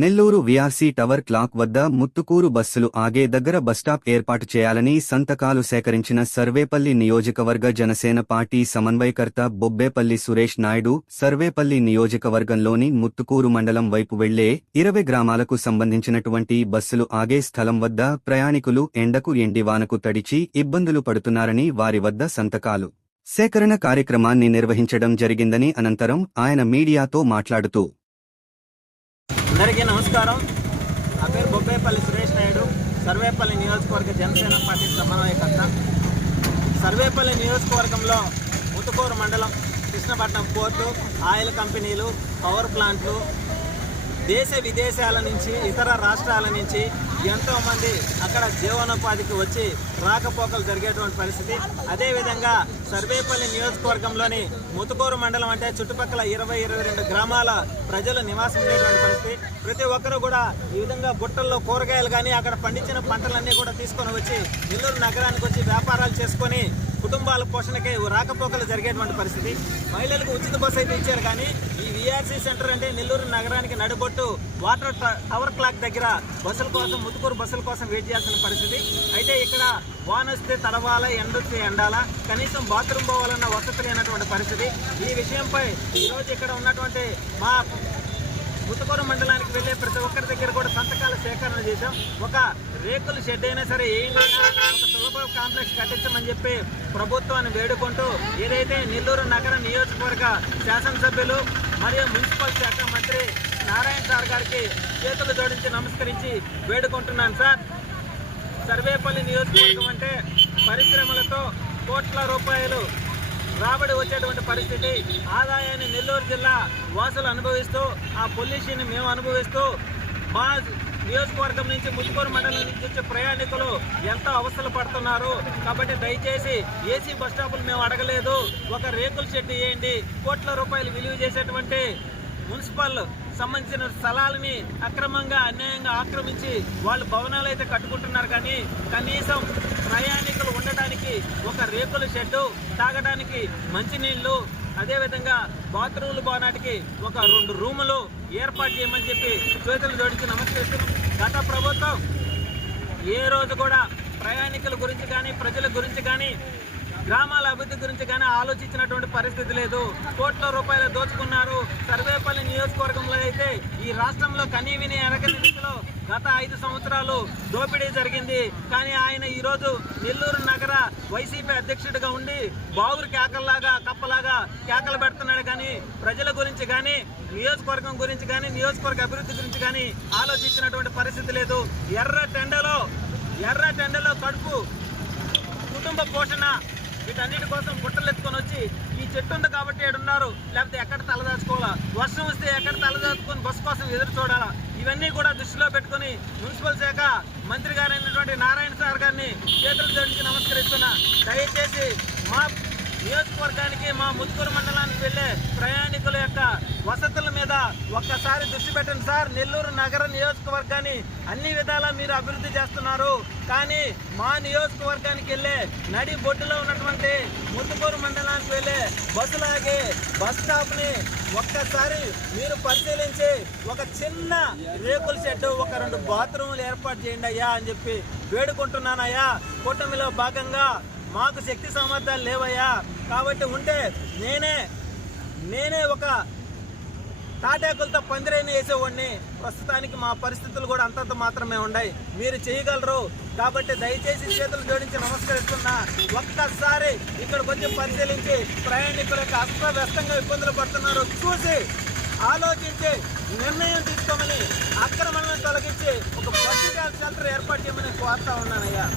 Nellore VRC tower clock వద్ద ముత్తుకూరు బస్సులు ఆగే దగ్గర బస్టాప్ ఏర్పాటు చేయాలని సంతకాలు సేకరించిన సర్వేపల్లి నియోజకవర్గ జనసేన పార్టీ సమన్వయకర్త బొబ్బేపల్లి సురేష్ నాయుడు సర్వేపల్లి నియోజకవర్గంలోని ముత్తుకూరు మండలం వైపు వెళ్లే 20 గ్రామాలకు సంబంధించినటువంటి బస్సులు ఆగే స్థలం వద్ద ప్రయాణికులు ఎండకు ఎండివానకు తడిచి ఇబ్బందులు పడుతున్నారని వారి వద్ద సంతకాలు సేకరణ కార్యక్రమాన్ని నిర్వహించడం జరిగిందని అనంతరం ఆయన మీడియాతో మాట్లాడుతూ అందరికీ నమస్కారం. నా పేరు బొబ్బేపల్లి సురేష్ నాయుడు, సర్వేపల్లి నియోజకవర్గ జనసేన పార్టీ సమన్వయకర్త. సర్వేపల్లి నియోజకవర్గంలో ముత్తుకూరు మండలం, కృష్ణపట్నం పోర్టు, ఆయిల్ కంపెనీలు, పవర్ ప్లాంట్లు, దేశ విదేశాల నుంచి, ఇతర రాష్ట్రాల నుంచి ఎంతోమంది అక్కడ జీవనోపాధికి వచ్చి రాకపోకలు జరిగేటువంటి పరిస్థితి. అదేవిధంగా సర్వేపల్లి నియోజకవర్గంలోని ముత్తుకూరు మండలం అంటే చుట్టుపక్కల 22 గ్రామాల ప్రజలు నివాసం ఉండేటువంటి పరిస్థితి. ప్రతి ఒక్కరూ కూడా ఈ విధంగా బుట్టల్లో కూరగాయలు కానీ అక్కడ పండించిన పంటలన్నీ కూడా తీసుకొని వచ్చి నెల్లూరు నగరానికి వచ్చి వ్యాపారాలు చేసుకొని కుటుంబాల పోషణకి రాకపోకలు జరిగేటువంటి పరిస్థితి. మహిళలకు ఉచిత బస్సు అయితే ఇచ్చారు, కానీ ఈ వీఆర్సీ సెంటర్ అంటే నెల్లూరు నగరానికి నడుబొట్టు వాటర్ టవర్ క్లాక్ దగ్గర బస్సుల కోసం, ముత్తుకూరు బస్సుల కోసం వెయిట్ చేయాల్సిన పరిస్థితి. అయితే ఇక్కడ వాన వస్తే తడవాల, ఎండొస్తే ఎండాల, కనీసం బాత్రూమ్ పోవాలన్న వసతి లేనటువంటి పరిస్థితి. ఈ విషయంపై ఈరోజు ఇక్కడ ఉన్నటువంటి మా ముత్తుకూరు మండలానికి వెళ్లే ప్రతి ఒక్కరి దగ్గర కూడా సంతకాల సేకరణ చేశాం. ఒక రేకుల షెడ్ అయినా సరే ఏంటి, ఒక సులభ కాంప్లెక్స్ కట్టించమని చెప్పి ప్రభుత్వాన్ని వేడుకుంటూ, ఏదైతే నెల్లూరు నగర నియోజకవర్గ శాసనసభ్యులు మరియు మున్సిపల్ శాఖ మంత్రి నారాయణ సార్ గారికి చేతులు జోడించి నమస్కరించి వేడుకుంటున్నాను. సార్, సర్వేపల్లి నియోజకవర్గం అంటే పరిశ్రమలతో కోట్ల రూపాయలు రాబడి వచ్చేటువంటి పరిస్థితి. ఆదాయాన్ని నెల్లూరు జిల్లా వాసులు అనుభవిస్తూ, ఆ పొల్యూషన్ మేము అనుభవిస్తూ, మా నియోజకవర్గం నుంచి ముత్తుకూరు మండలం నుంచి వచ్చే ప్రయాణికులు ఎంతో అవస్థలు పడుతున్నారు. కాబట్టి దయచేసి ఏసీ బస్ స్టాపులు మేము అడగలేదు, ఒక రేకుల షెడ్ వేయండి. కోట్ల రూపాయలు విలువ చేసేటువంటి మున్సిపల్ సంబంధించిన స్థలాలని అక్రమంగా, అన్యాయంగా ఆక్రమించి వాళ్ళు భవనాలు అయితే కట్టుకుంటున్నారు, కానీ కనీసం ప్రయాణికులు ఉండటానికి ఒక రేకుల షెడ్డు, తాగడానికి మంచినీళ్లు, అదేవిధంగా బాత్రూములు పోవడానికి ఒక 2 రూములు ఏర్పాటు చేయమని చెప్పి చేతులు జోడించి నమస్కరిస్తున్నాం. గత ప్రభుత్వం ఏ రోజు కూడా ప్రయాణికుల గురించి కానీ, ప్రజల గురించి కానీ, గ్రామాల అభివృద్ధి గురించి కానీ ఆలోచించినటువంటి పరిస్థితి లేదు. కోట్ల రూపాయలు దోచుకున్నారు. సర్వేపల్లి నియోజకవర్గంలో అయితే ఈ రాష్ట్రంలో కనీవిని ఎరగని రీతిలో గత 5 సంవత్సరాలు దోపిడీ జరిగింది. కానీ ఆయన ఈరోజు నెల్లూరు నగర వైసీపీ అధ్యక్షుడిగా ఉండి బావురు కేకల్లాగా, కప్పలాగా కేకలు పెడుతున్నాడు, కానీ ప్రజల గురించి కానీ, నియోజకవర్గం గురించి కానీ, నియోజకవర్గ అభివృద్ధి గురించి కానీ ఆలోచించినటువంటి పరిస్థితి లేదు. ఎర్ర టెండలో కడుపు, కుటుంబ పోషణ, వీటన్నిటి కోసం బుట్టలు ఎత్తుకొని వచ్చి ఈ చెట్టు ఉంది కాబట్టి ఏడున్నారు, లేకపోతే ఎక్కడ తలదాచుకోవాలా, వర్షం వస్తే ఎక్కడ తలదాచుకొని బస్సు కోసం ఎదురు చూడాలా, ఇవన్నీ కూడా దృష్టిలో పెట్టుకుని మున్సిపల్ శాఖ మంత్రి గారైనటువంటి నారాయణ సార్ గారిని చేతులు జోడించి నమస్కరిస్తున్నా. దయచేసి మా నియోజకవర్గానికి, మా ముత్తుకూరు మండలానికి వెళ్లే ప్రయాణికుల యొక్క వసతుల మీద ఒక్కసారి దృష్టి పెట్టండి సార్. నెల్లూరు నగర నియోజకవర్గాన్ని అన్ని విధాలా మీరు అభివృద్ధి చేస్తున్నారు, కానీ మా నియోజకవర్గానికి వెళ్ళే నడి బొడ్డులో ఉన్నటువంటి ముత్తుకూరు మండలానికి వెళ్ళే బస్సులాగే బస్ స్టాప్ని ఒక్కసారి మీరు పరిశీలించి ఒక చిన్న రేకుల షెడ్, ఒక 2 బాత్రూములు ఏర్పాటు చేయండి అయ్యా అని చెప్పి వేడుకుంటున్నానయ్యా. కూటమిలో భాగంగా మాకు శక్తి సామర్థ్యాలు లేవయ్యా, కాబట్టి ఉంటే నేనే ఒక తాటాకులతో పందిరేని వేసేవాడిని. ప్రస్తుతానికి మా పరిస్థితులు కూడా అంతంత మాత్రమే ఉన్నాయి, మీరు చేయగలరు. కాబట్టి దయచేసి చేతులు జోడించి నమస్కరిస్తున్నా. ఒక్కసారి ఇక్కడికి వచ్చి పరిశీలించి ప్రయాణికుల యొక్క అస్తవ్యస్తంగా ఇబ్బందులు పడుతున్నారు చూసి ఆలోచించి నిర్ణయం తీసుకోమని, అక్రమాలను తొలగించి ఒక బస్సు షెల్టర్ ఏర్పాటు చేయమని కోరుతా ఉన్నానయ్యా.